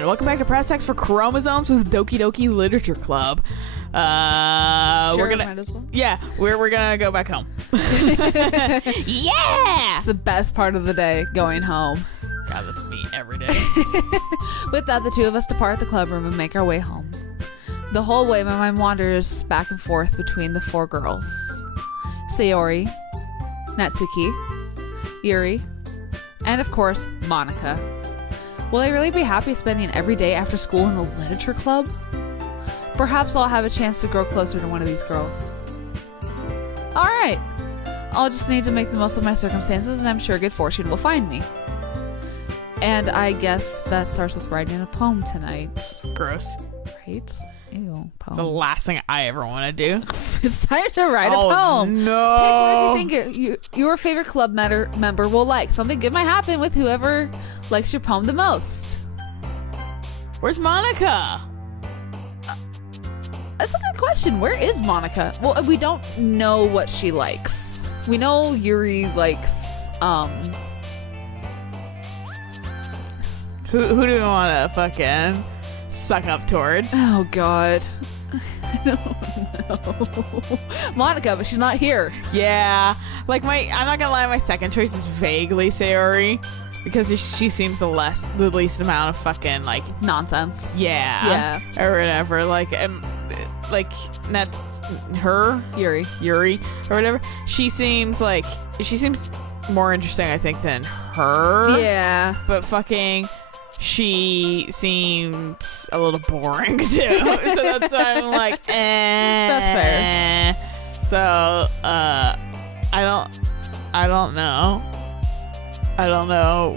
And welcome back to Press X for Chromosomes with Doki Doki Literature Club. Sure, we're gonna, might as well. yeah, we're gonna go back home. Yeah, It's the best part of the day, going home. God, that's me every day. With that, the two of us depart the club room and make our way home. The whole way, my mind wanders back and forth between the four girls: Sayori, Natsuki, Yuri, and of course, Monica. Will I really be happy spending every day after school in the literature club? Perhaps I'll have a chance to grow closer to one of these girls. Alright, I'll just need to make the most of my circumstances, and I'm sure good fortune will find me. And I guess that starts with writing a poem tonight. Gross. Right? Ew, poem. The last thing I ever want to do. It's time to write a poem. No. Pick what you think your favorite club member will like. Something good might happen with whoever likes your poem the most. Where's Monica? That's a good question. Where is Monica? Well, we don't know what she likes. We know Yuri likes, Who do we want to fucking suck up towards? Oh, God. I don't know. Monica, but she's not here. Yeah. Like, I'm not gonna lie, my second choice is vaguely Sayori. Because she seems the least amount of fucking, like... Nonsense. Yeah. Or whatever. Like, that's her? Yuri. Or whatever. She seems more interesting, I think, than her. Yeah. But fucking... She seems a little boring, too. So that's why I'm like, That's fair. So, I don't know. I don't know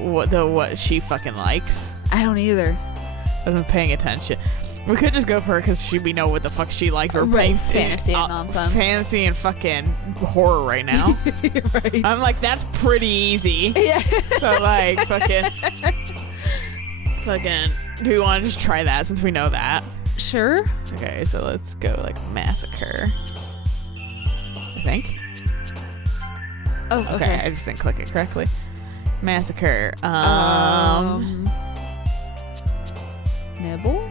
what she fucking likes. I don't either. I've been paying attention. We could just go for her because we know what the fuck she likes. We're Right, playing fantasy and nonsense. Fantasy and fucking horror right now. Right. I'm like, that's pretty easy. Yeah. So like, fucking, do we want to just try that since we know that? Sure. Okay, so let's go like massacre. I think. Oh, Okay, I just didn't click it correctly. Massacre. Nibble? I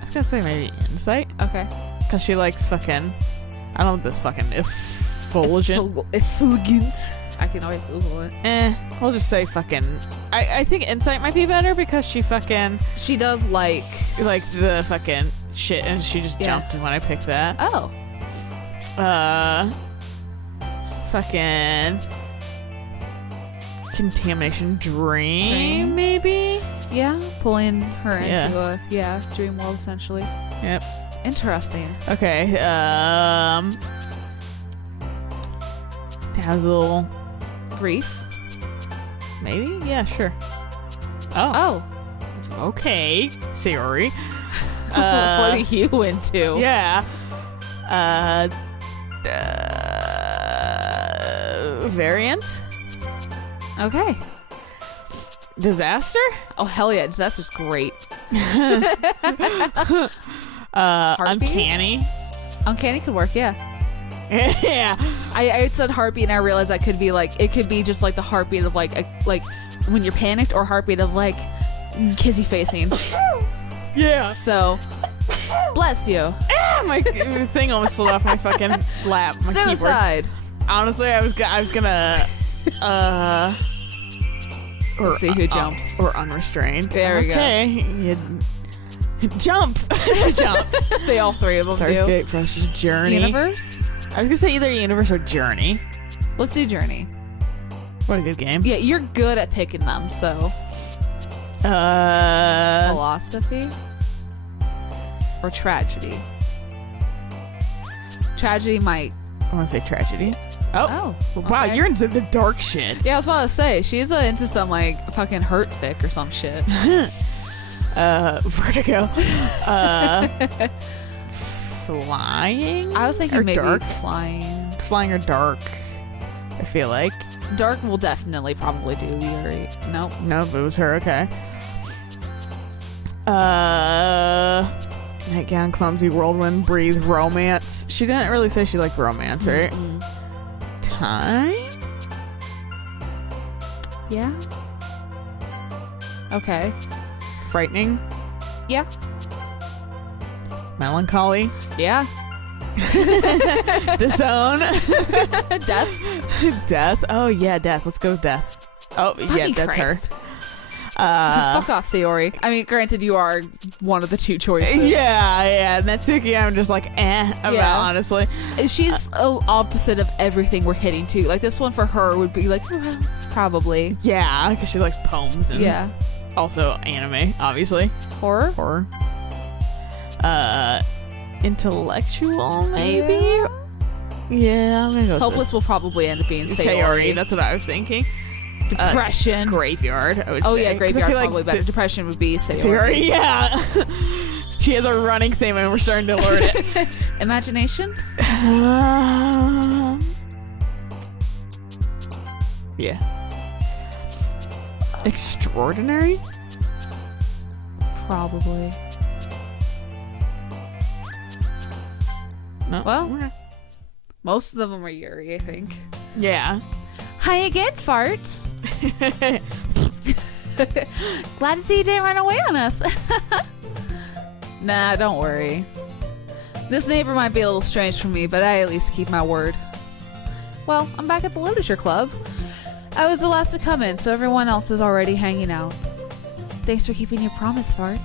was gonna say maybe insight. Okay. Because she likes fucking... I don't know this fucking effulgent. Effulgent. I can always Google it. We'll just say fucking... I think insight might be better because she fucking... She does like the fucking shit and she just jumped when I picked that. Oh. Fucking... Contamination dream, maybe? Yeah, pulling her into a dream world essentially. Yep. Interesting. Okay, dazzle. Grief? Maybe? Yeah, sure. Oh. Okay, Sayori. What are you into? Yeah. Variant? Okay. Disaster? Oh, hell yeah. Disaster's great. Uncanny. Uncanny could work, yeah. Yeah. I said heartbeat and I realized that could be like, it could be just like the heartbeat of like when you're panicked, or heartbeat of like kissy facing. Yeah. So, bless you. My thing almost slid off my fucking lap. My Suicide. Keyboard. Honestly, I was gonna or Let's see who jumps. Or unrestrained. There we go. Okay. Jump. She jumped. They all three of them Starscape, Precious Journey. Universe? I was gonna say either Universe or Journey. Let's do Journey. What a good game. Yeah, you're good at picking them, so. Philosophy? Or tragedy? Tragedy might. I want to say tragedy. Oh. Wow, okay. you're into the dark shit. Yeah, I was about to say, she's into some like fucking hurt fic or some shit. Vertigo. Flying? I was thinking or maybe dark? flying. Flying or dark, I feel like. Dark will definitely probably do Yuri. Nope. No, but it was her, okay. Nightgown, clumsy, whirlwind, breathe, romance. She didn't really say she liked romance, right? Mm-mm. Time? Yeah. Okay. Frightening? Yeah. Melancholy. Yeah. Disown. Death. Death. Oh, yeah, death. Let's go with death. Oh, yeah, Fucking that's Christ. her. Fuck off, Sayori. I mean, granted, you are one of the two choices. Yeah. Natsuki, I'm just like, about, honestly. She's opposite of everything we're hitting to. Like, this one for her would be like, well, probably. Yeah, because she likes poems and also anime, obviously. Horror? Intellectual, maybe? Yeah, I'm gonna go with Hopeless will probably end up being Sayori. Sayori. That's what I was thinking. Depression. Graveyard, I would Oh, say. yeah, 'Cause I graveyard feel probably better. Depression would be Sayori. Sayori, yeah. She has a running theme and we're starting to learn it. Imagination? Yeah. Extraordinary? Probably. No. Well, most of them are Yuri, I think. Yeah. Hi again, fart. Glad to see you didn't run away on us. Nah, don't worry. This neighbor might be a little strange for me, but I at least keep my word. Well, I'm back at the literature club. I was the last to come in, so everyone else is already hanging out. Thanks for keeping your promise, Fart.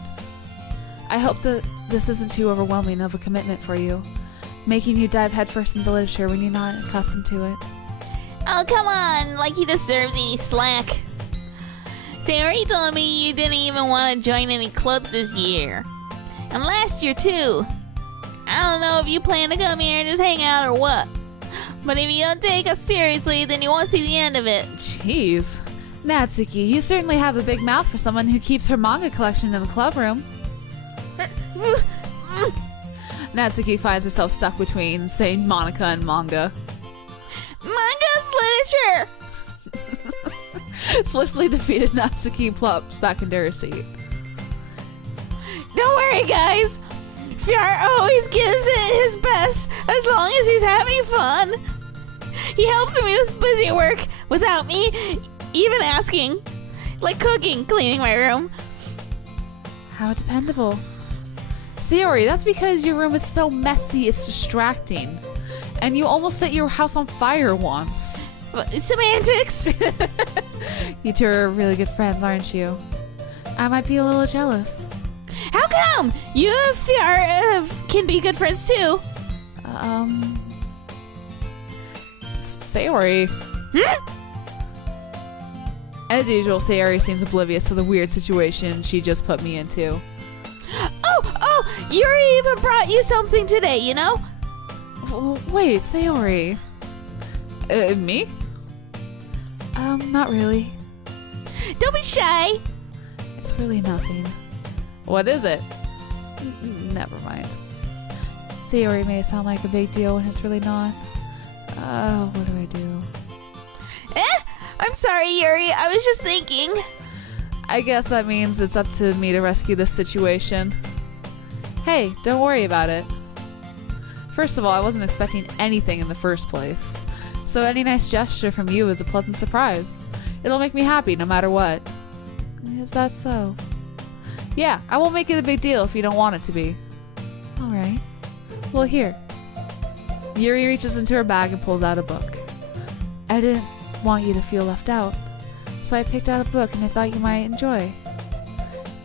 I hope that this isn't too overwhelming of a commitment for you, making you dive headfirst into literature when you're not accustomed to it. Oh, come on, like you deserved any slack. Sayori told me you didn't even want to join any clubs this year. And last year, too. I don't know if you plan to come here and just hang out or what. But if you don't take us seriously, then you won't see the end of it. Jeez. Natsuki, you certainly have a big mouth for someone who keeps her manga collection in the club room. Natsuki finds herself stuck between saying Monica and manga. Manga's literature! Swiftly defeated, Natsuki plops back into her seat. Don't worry, guys. Fyar always gives it his best as long as he's having fun. He helps me with busy work without me even asking. Like cooking, cleaning my room. How dependable. Sayori, that's because your room is so messy it's distracting. And you almost set your house on fire once. Semantics! You two are really good friends, aren't you? I might be a little jealous. How come? You and Fyar can be good friends too. Sayori. As usual, Sayori seems oblivious to the weird situation she just put me into. Oh, Yuri even brought you something today, you know? Wait, Sayori. Me? Not really. Don't be shy. It's really nothing. What is it? Never mind. Sayori may sound like a big deal when it's really not. What do I do? I'm sorry, Yuri. I was just thinking. I guess that means it's up to me to rescue this situation. Hey, don't worry about it. First of all, I wasn't expecting anything in the first place. So any nice gesture from you is a pleasant surprise. It'll make me happy no matter what. Is that so? Yeah, I won't make it a big deal if you don't want it to be. Alright. Well, here. Yuri reaches into her bag and pulls out a book. I didn't want you to feel left out, so I picked out a book and I thought you might enjoy.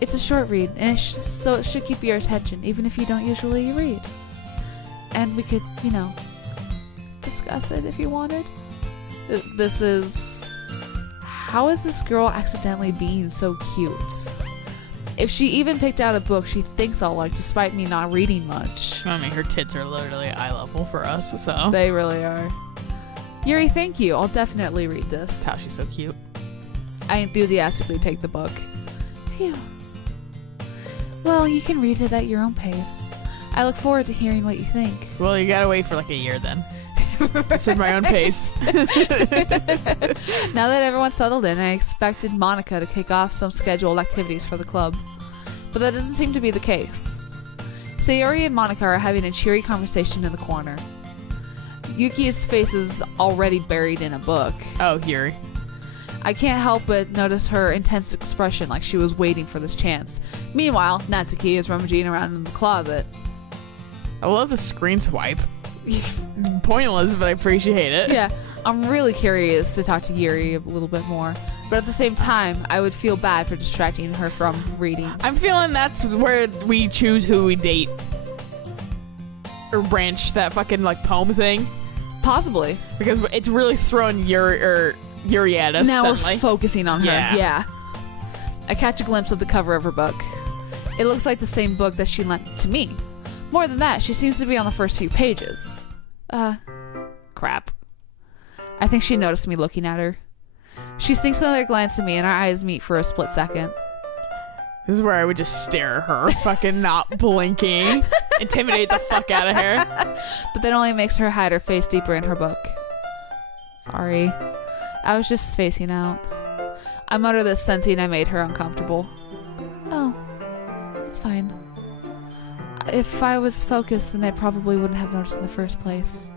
It's a short read, and so it should keep your attention, even if you don't usually read. And we could, discuss it if you wanted. This is... How is this girl accidentally being so cute? If she even picked out a book she thinks I'll like, despite me not reading much. I mean, her tits are literally eye level for us, so. They really are. Yuri, thank you. I'll definitely read this. That's how she's so cute. I enthusiastically take the book. Phew. Well, you can read it at your own pace. I look forward to hearing what you think. Well, you gotta wait for like a year then. It's at my own pace. Now that everyone's settled in, I expected Monica to kick off some scheduled activities for the club. But that doesn't seem to be the case. Sayori and Monica are having a cheery conversation in the corner. Yuki's face is already buried in a book. Oh, Yuri. I can't help but notice her intense expression like she was waiting for this chance. Meanwhile, Natsuki is rummaging around in the closet. I love the screen swipe. Pointless, but I appreciate it. Yeah, I'm really curious to talk to Yuri a little bit more. But at the same time, I would feel bad for distracting her from reading. I'm feeling that's where we choose who we date. Or branch that fucking like poem thing. Possibly. Because it's really throwing Yuri at us Now suddenly. we're focusing on her. Yeah. I catch a glimpse of the cover of her book. It looks like the same book that she lent to me. More than that, she seems to be on the first few pages. Crap. I think she noticed me looking at her. She sinks another glance at me and our eyes meet for a split second. This is where I would just stare at her, fucking not blinking, intimidate the fuck out of her. But that only makes her hide her face deeper in her book. Sorry. I was just spacing out. I mutter this, sensing I made her uncomfortable. Oh, it's fine. If I was focused, then I probably wouldn't have noticed in the first place.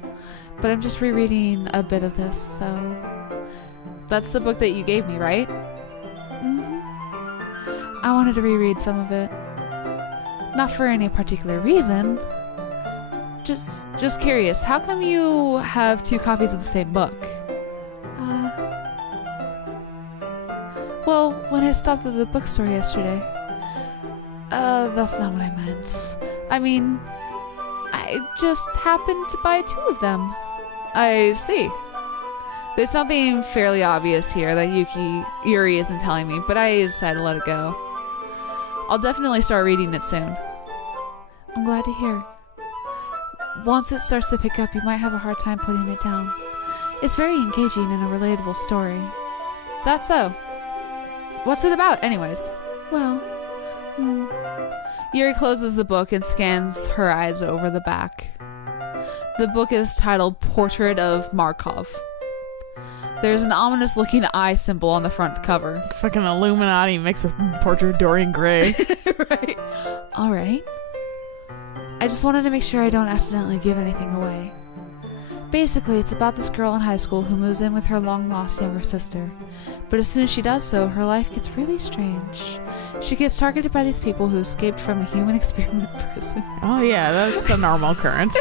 But I'm just rereading a bit of this, so... That's the book that you gave me, right? Mm-hmm. I wanted to reread some of it. Not for any particular reason. Just curious, how come you have 2 copies of the same book? Well, when I stopped at the bookstore yesterday. That's not what I meant. I mean, I just happened to buy 2 of them. I see. There's something fairly obvious here that Yuri isn't telling me, but I decided to let it go. I'll definitely start reading it soon. I'm glad to hear. Once it starts to pick up, you might have a hard time putting it down. It's very engaging and a relatable story. Is that so? What's it about, anyways? Well, Yuri closes the book and scans her eyes over the back. The book is titled Portrait of Markov. There's an ominous-looking eye symbol on the front cover. Fucking Illuminati mixed with Portrait of Dorian Gray. Right. All right. I just wanted to make sure I don't accidentally give anything away. Basically, it's about this girl in high school who moves in with her long-lost younger sister. But as soon as she does so, her life gets really strange. She gets targeted by these people who escaped from a human experiment prison. Oh yeah, that's a normal occurrence.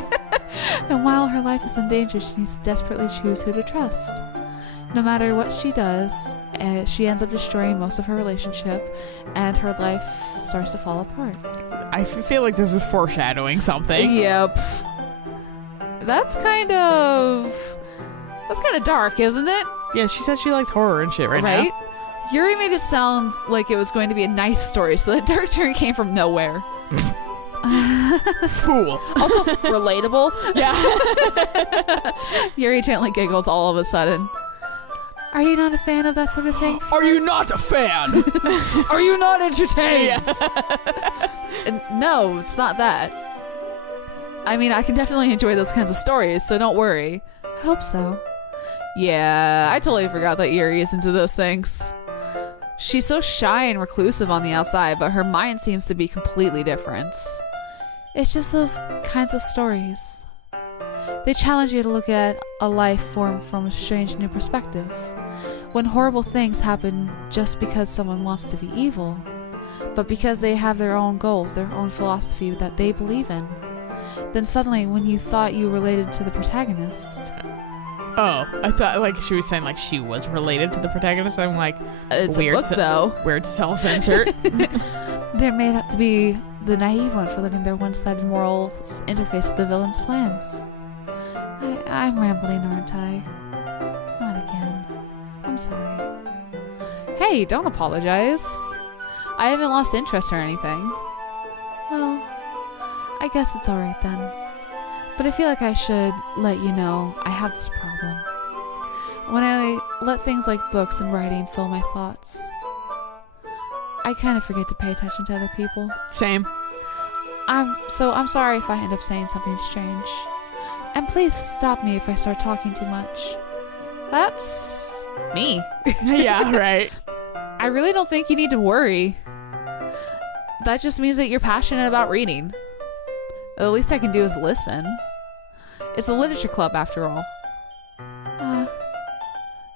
And while her life is in danger, she needs to desperately choose who to trust. No matter what she does, she ends up destroying most of her relationship, and her life starts to fall apart. I feel like this is foreshadowing something. Yep. That's kind of dark, isn't it? Yeah, she said she likes horror and shit right now. Yuri made it sound like it was going to be a nice story, so that dark turn came from nowhere. Fool. Also relatable. Yeah. Yuri gently giggles all of a sudden. Are you not a fan of that sort of thing? Are you not a fan? Are you not entertained? Yes. No, it's not that. I mean, I can definitely enjoy those kinds of stories, so don't worry. I hope so. Yeah, I totally forgot that Yuri is into those things. She's so shy and reclusive on the outside, but her mind seems to be completely different. It's just those kinds of stories. They challenge you to look at a life formed from a strange new perspective. When horrible things happen just because someone wants to be evil, but because they have their own goals, their own philosophy that they believe in. Then suddenly, when you thought you related to the protagonist... Oh, I thought like she was saying like she was related to the protagonist. I'm like, It's weird, a book, though. Weird self-insert. They're made out to be the naive one for letting their one-sided morals interface with the villain's plans. I'm rambling, aren't I? Not again. I'm sorry. Hey, don't apologize. I haven't lost interest or anything. Well, I guess it's alright then. But I feel like I should let you know I have this problem. When I let things like books and writing fill my thoughts, I kind of forget to pay attention to other people. Same. I'm sorry if I end up saying something strange. And please stop me if I start talking too much. That's me. Yeah, right. I really don't think you need to worry. That just means that you're passionate about reading. The least I can do is listen. It's a literature club after all.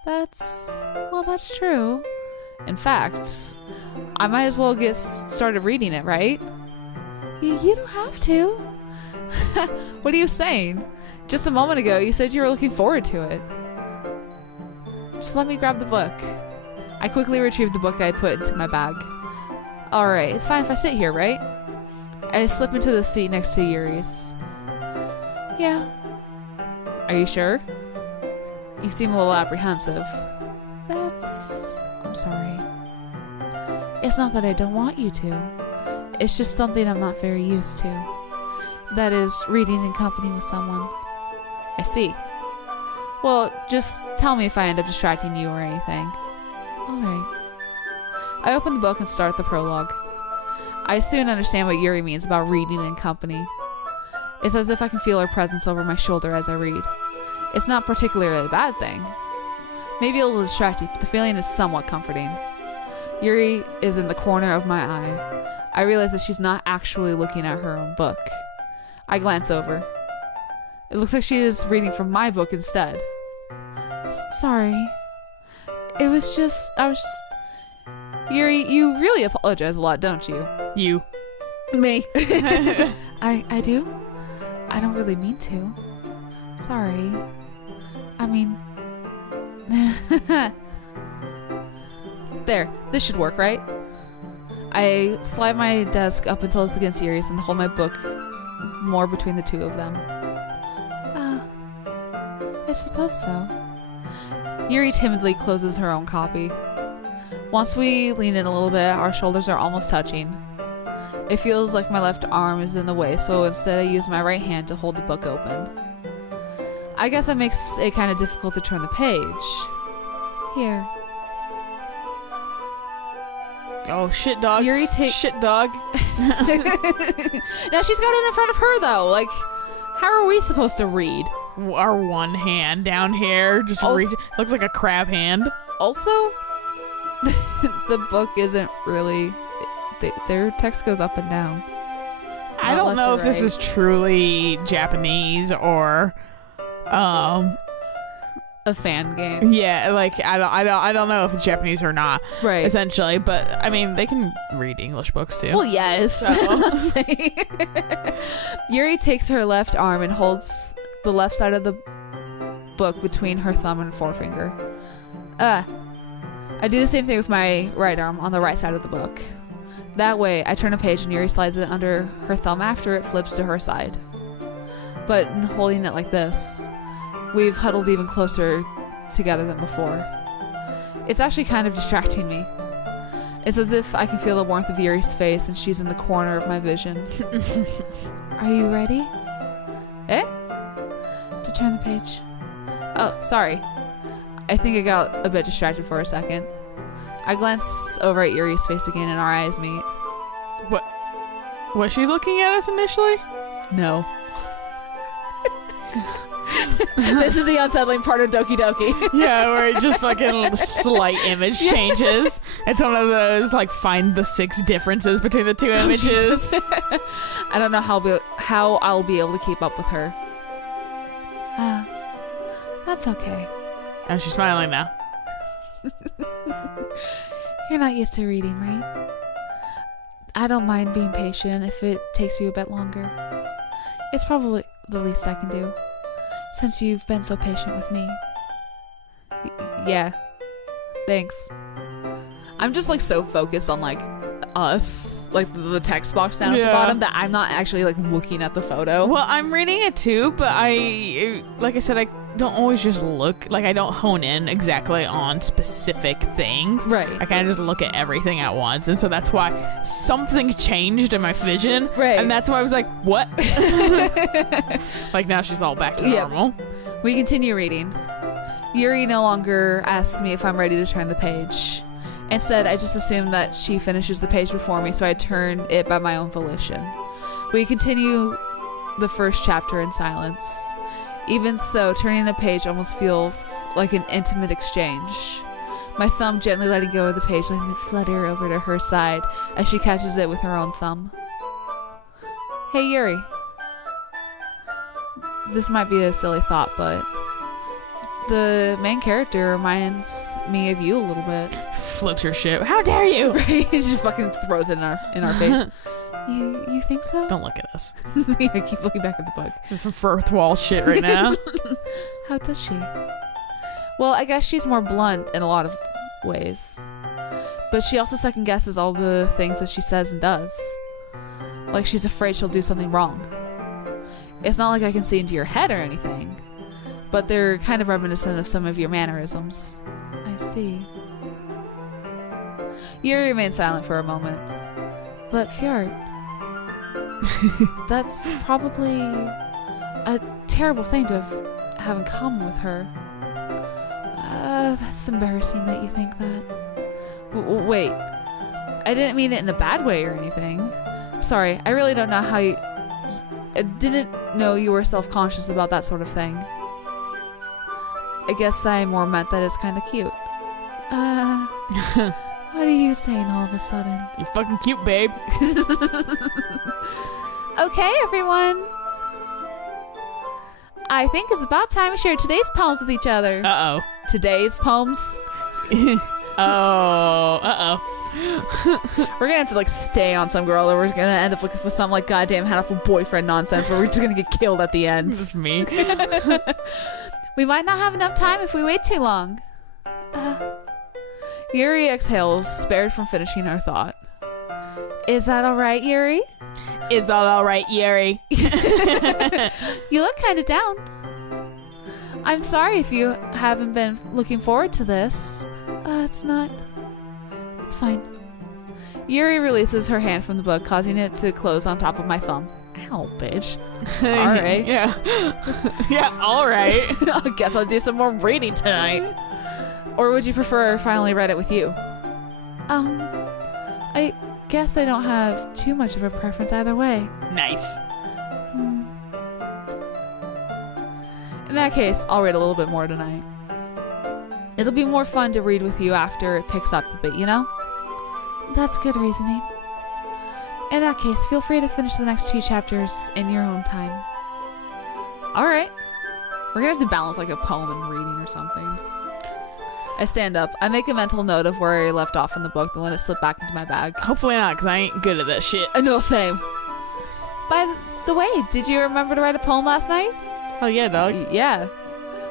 That's true. In fact, I might as well get started reading it, right? You don't have to. What are you saying? Just a moment ago, you said you were looking forward to it. Just let me grab the book. I quickly retrieved the book I put into my bag. Alright, it's fine if I sit here, right? I slip into the seat next to Yuri's. Yeah. Are you sure? You seem a little apprehensive. I'm sorry. It's not that I don't want you to. It's just something I'm not very used to. That is, reading in company with someone. I see. Well, just tell me if I end up distracting you or anything. Alright. I open the book and start the prologue. I soon understand what Yuri means about reading in company. It's as if I can feel her presence over my shoulder as I read. It's not particularly a bad thing. Maybe a little distracting, but the feeling is somewhat comforting. Yuri is in the corner of my eye. I realize that she's not actually looking at her own book. I glance over. It looks like she is reading from my book instead. Sorry. I was just... Yuri, you really apologize a lot, don't you? You. Me. I do? I don't really mean to. Sorry. I mean... There. This should work, right? I slide my desk up until it's against Yuri's and hold my book more between the two of them. I suppose so. Yuri timidly closes her own copy. Once we lean in a little bit, our shoulders are almost touching. It feels like my left arm is in the way, so instead I use my right hand to hold the book open. I guess that makes it kind of difficult to turn the page. Here. Oh, shit, dog. Yuri takes... Shit, dog. Now she's got it in front of her, though. Like, how are we supposed to read? Our one hand down here just looks like a crab hand. Also, the book isn't really... their text goes up and down. I don't know if this is truly Japanese or... a fan game. Yeah, like I don't know if it's Japanese or not. Right. Essentially, but I mean they can read English books too. Well, yes. So. Yuri takes her left arm and holds the left side of the book between her thumb and forefinger. I do the same thing with my right arm on the right side of the book. That way, I turn a page and Yuri slides it under her thumb after it flips to her side. But in holding it like this, we've huddled even closer together than before. It's actually kind of distracting me. It's as if I can feel the warmth of Yuri's face and she's in the corner of my vision. Are you ready? Eh? To turn the page. Oh, sorry. I think I got a bit distracted for a second. I glance over at Yuri's face again and our eyes meet. What? Was she looking at us initially? No. This is the unsettling part of Doki Doki. Yeah, where it just fucking slight image changes. It's one of those, like, find the 6 differences between the 2 images. I don't know how I'll be able to keep up with her. That's okay. And she's smiling now. You're not used to reading, right? I don't mind being patient if it takes you a bit longer. It's probably the least I can do, since you've been so patient with me. Yeah. Thanks. I'm just like so focused on like us, like the text box down at the bottom, that I'm not actually like looking at the photo. Well, I'm reading it too, but like I said, I don't always just look, like I don't hone in exactly on specific things. Right. I kind of just look at everything at once, and so that's why something changed in my vision. Right. And that's why I was like, what? Like now she's all back to normal. We continue reading. Yuri no longer asks me if I'm ready to turn the page. Instead, I just assume that she finishes the page before me, so I turn it by my own volition. We continue the first chapter in silence. Even so, turning a page almost feels like an intimate exchange. My thumb gently letting go of the page, letting it flutter over to her side as she catches it with her own thumb. Hey, Yuri. This might be a silly thought, but the main character reminds me of you a little bit. Flips her shit. How dare you? He just fucking throws it in our face. You think so? Don't look at us. Yeah, I keep looking back at the book. This is some fourth wall shit right now. How does she? Well, I guess she's more blunt in a lot of ways. But she also second guesses all the things that she says and does. Like she's afraid she'll do something wrong. It's not like I can see into your head or anything, but they're kind of reminiscent of some of your mannerisms. I see. Yuri remains silent for a moment. But Fjord, that's probably a terrible thing to have in common with her. That's embarrassing that you think that. Wait, I didn't mean it in a bad way or anything. Sorry, I really don't know how you... I didn't know you were self-conscious about that sort of thing. I guess I more meant that it's kind of cute. What are you saying all of a sudden? You're fucking cute, babe. Okay, everyone. I think it's about time we share today's poems with each other. Uh-oh. Today's poems? Oh, uh-oh. We're gonna have to like stay on some girl, or we're gonna end up looking for some like goddamn hatful boyfriend nonsense where we're just gonna get killed at the end. This is me. We might not have enough time if we wait too long. Yuri exhales, spared from finishing her thought. Is that alright, Yuri? Is that alright, Yuri? You look kind of down. I'm sorry if you haven't been looking forward to this. It's not. It's fine. Yuri releases her hand from the book, causing it to close on top of my thumb. Ow, bitch. Alright. Yeah. Yeah, alright. I guess I'll do some more reading tonight. Or would you prefer I finally read it with you? I guess I don't have too much of a preference either way. Nice. In that case, I'll read a little bit more tonight. It'll be more fun to read with you after it picks up a bit, you know? That's good reasoning. In that case, feel free to finish the next 2 chapters in your own time. Alright. We're gonna have to balance like a poem and reading or something. I stand up. I make a mental note of where I left off in the book, then let it slip back into my bag. Hopefully not, because I ain't good at that shit. I know, same. By the way, did you remember to write a poem last night? Hell yeah, dog. Yeah.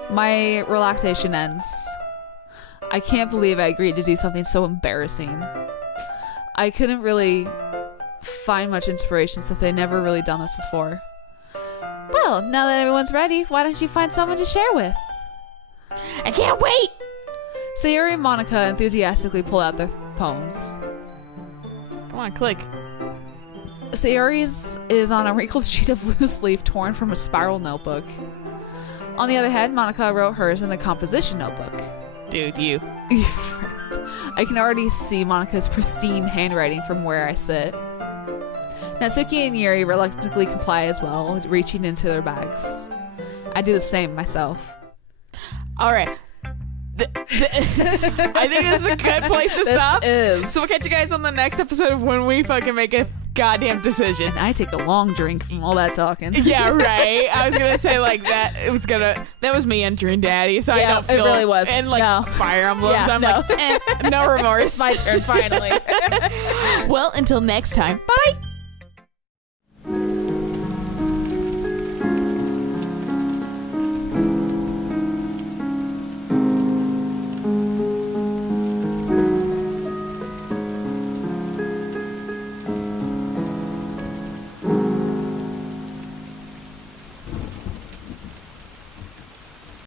My relaxation ends. I can't believe I agreed to do something so embarrassing. I couldn't really find much inspiration since I'd never really done this before. Well, now that everyone's ready, why don't you find someone to share with? I can't wait! Sayuri and Monica enthusiastically pull out their poems. Come on, click. Sayuri's is on a wrinkled sheet of loose leaf torn from a spiral notebook. On the other hand, Monica wrote hers in a composition notebook. Dude, you. I can already see Monica's pristine handwriting from where I sit. Natsuki and Yuri reluctantly comply as well, reaching into their bags. I do the same myself. Alright. I think this is a good place to stop. Is. So we'll catch you guys on the next episode of when we fucking make a goddamn decision. And I take a long drink from all that talking. Yeah, right. I was gonna say like that. That was me entering Daddy, so Yeah, I don't feel it really was. And like No. Fire Emblems, Yeah, I'm no. like, no remorse. It's my turn finally. Well, until next time. Bye.